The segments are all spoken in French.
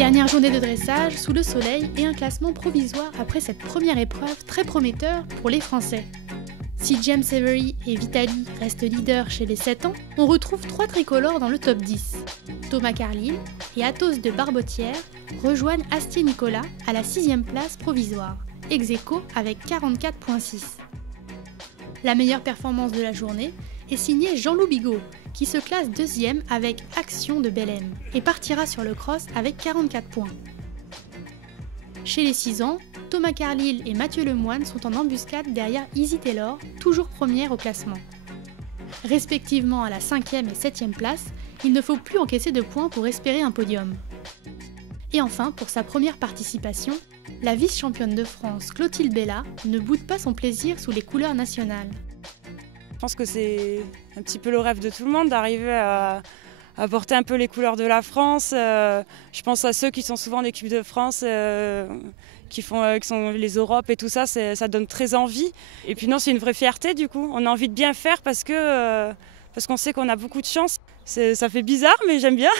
Dernière journée de dressage sous le soleil et un classement provisoire après cette première épreuve très prometteur pour les Français. Si James Avery et Vitaly restent leaders chez les 7 ans, on retrouve 3 tricolores dans le top 10. Thomas Carlyle et Athos de Barbotière rejoignent Astier-Nicolas à la 6e place provisoire, ex-aequo avec 44,6. La meilleure performance de la journée est signée Jean-Loup Bigot, qui se classe 2e avec Action de Bellem et partira sur le cross avec 44 points. Chez les 6 ans, Thomas Carlyle et Mathieu Lemoine sont en embuscade derrière Izzy Taylor, toujours première au classement. Respectivement à la 5e et 7e place, il ne faut plus encaisser de points pour espérer un podium. Et enfin, pour sa première participation, la vice-championne de France Clotilde Bella ne boude pas son plaisir sous les couleurs nationales. Je pense que c'est un petit peu le rêve de tout le monde d'arriver à porter un peu les couleurs de la France. Je pense à ceux qui sont souvent en équipe de France, qui sont les Europes et tout ça, ça donne très envie. Et puis non, c'est une vraie fierté du coup. On a envie de bien faire parce qu'on sait qu'on a beaucoup de chance. Ça fait bizarre, mais j'aime bien.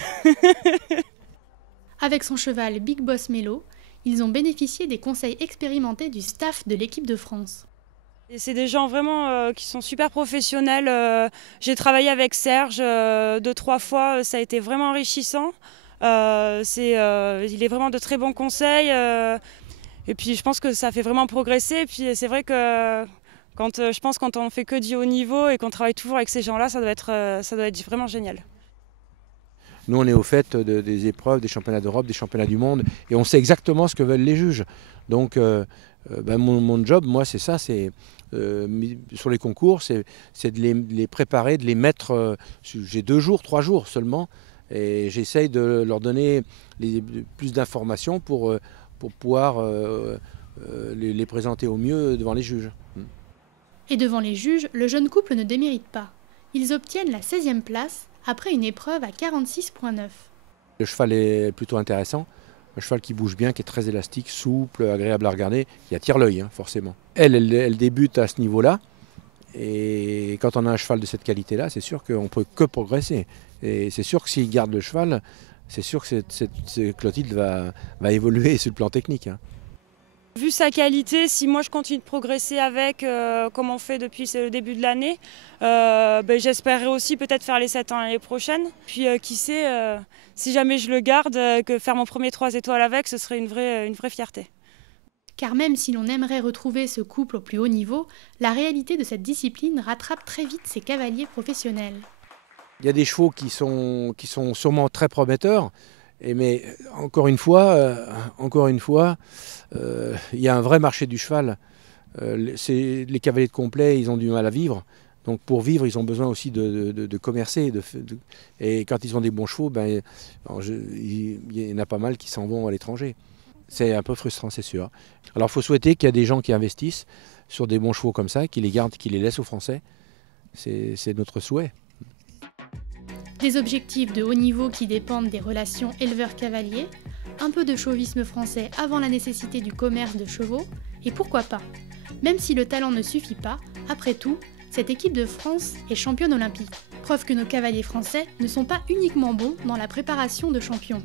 Avec son cheval Big Boss Mélo, ils ont bénéficié des conseils expérimentés du staff de l'équipe de France. Et c'est des gens vraiment qui sont super professionnels. J'ai travaillé avec Serge 2-3 fois, ça a été vraiment enrichissant. Il est vraiment de très bons conseils. Et puis je pense que ça fait vraiment progresser. Et puis c'est vrai que quand on fait que du haut niveau et qu'on travaille toujours avec ces gens-là, ça doit être vraiment génial. Nous, on est au fait des épreuves, des championnats d'Europe, des championnats du monde, et on sait exactement ce que veulent les juges. Donc, mon job, moi, c'est ça, sur les concours, c'est de les préparer, de les mettre. J'ai 2 jours, 3 jours seulement, et j'essaye de leur donner plus d'informations pour pouvoir les présenter au mieux devant les juges. Et devant les juges, le jeune couple ne démérite pas. Ils obtiennent la 16e place après une épreuve à 46,9. Le cheval est plutôt intéressant, un cheval qui bouge bien, qui est très élastique, souple, agréable à regarder, qui attire l'œil, forcément. Elle débute à ce niveau-là, et quand on a un cheval de cette qualité-là, c'est sûr qu'on ne peut que progresser. Et c'est sûr que s'il garde le cheval, c'est sûr que Clotilde va évoluer sur le plan technique. Vu sa qualité, si moi je continue de progresser avec, comme on fait depuis le début de l'année, j'espérerais aussi peut-être faire les 7 ans l'année prochaine. Puis qui sait, si jamais je le garde, que faire mon premier 3 étoiles avec, ce serait une vraie fierté. Car même si l'on aimerait retrouver ce couple au plus haut niveau, la réalité de cette discipline rattrape très vite ces cavaliers professionnels. Il y a des chevaux qui sont sûrement très prometteurs, mais encore une fois, il y a un vrai marché du cheval. Les cavaliers de complet, ils ont du mal à vivre. Donc pour vivre, ils ont besoin aussi de commercer. Et quand ils ont des bons chevaux, il y en a pas mal qui s'en vont à l'étranger. C'est un peu frustrant, c'est sûr. Alors il faut souhaiter qu'il y a des gens qui investissent sur des bons chevaux comme ça, qui les gardent, qui les laissent aux Français. C'est notre souhait. Des objectifs de haut niveau qui dépendent des relations éleveurs-cavaliers, un peu de chauvisme français avant la nécessité du commerce de chevaux, et pourquoi pas. Même si le talent ne suffit pas, après tout, cette équipe de France est championne olympique. Preuve que nos cavaliers français ne sont pas uniquement bons dans la préparation de champions.